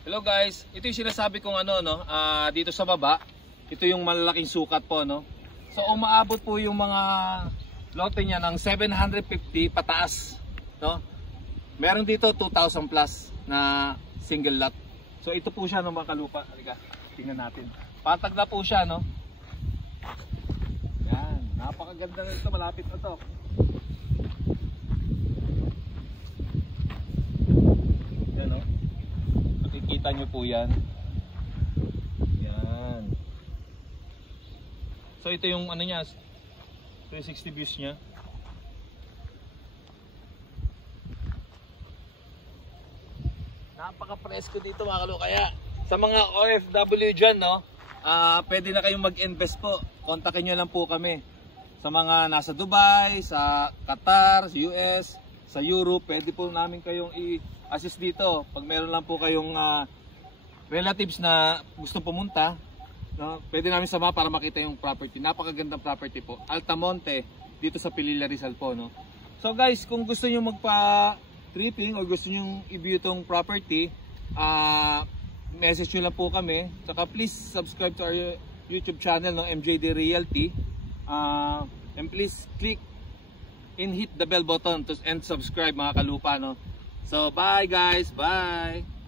Hello guys, ito yung sinasabi kong dito sa baba. Ito yung malalaking sukat po, no. So umaabot po yung mga lote niya ng 750 pataas, no. Meron dito 2,000 plus na single lot. So ito po siya, no, mga kalupa. Halika, tingnan natin. Patag na po siya, no. Yan, napakaganda na ito, malapit na to. Yan, no. Makikita nyo po yan. Yan. So ito yung ano niya, 360 views niya. Napaka-presko dito mga kalupa. Kaya sa mga OFW dyan, no, pwede na kayong mag-invest po. Kontakin nyo lang po kami. Sa mga nasa Dubai, sa Qatar, sa US, sa Europe, pwede po namin kayong i-assist dito. Pag meron lang po kayong relatives na gusto pumunta, no, pwede namin sama para makita yung property. Napakagandang property po. Altamonte, dito sa Pililla, Rizal po, no. So guys, kung gusto nyo magpa-tripping o gusto nyo i-view itong property, message nyo lang po kami. Saka please subscribe to our YouTube channel ng MJD Realty. And please click and hit the bell button and subscribe mga kalupa, no. So bye guys, bye.